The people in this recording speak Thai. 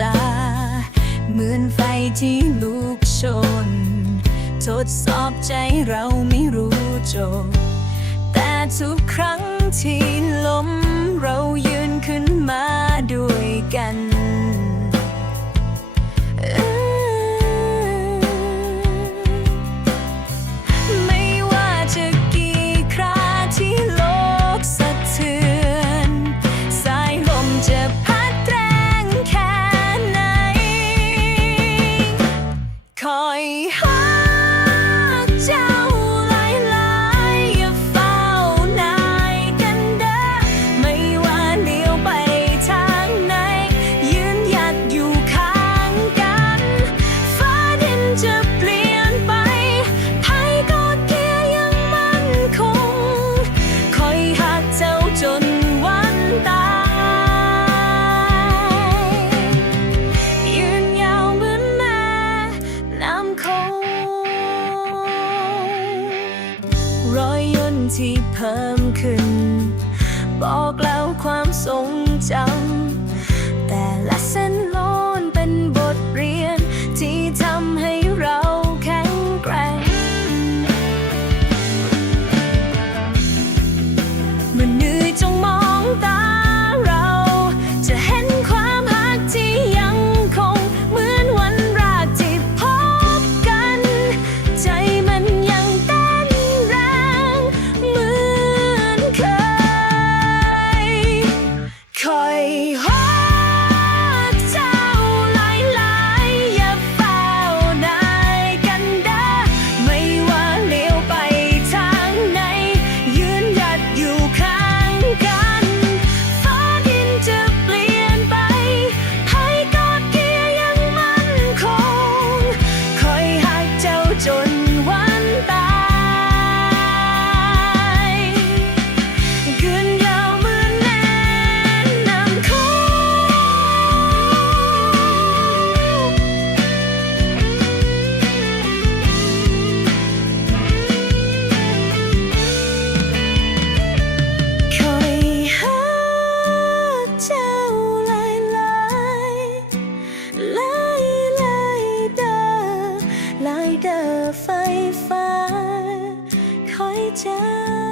ตา เหมือนไฟที่ลุกชน ทดสอบใจเราไม่รู้จบ แต่ทุกครั้งที่ รอยย่นที่เพิ่มขึ้น บอกแล้วความทรงจำ ไฟฟ้าคอยเจอ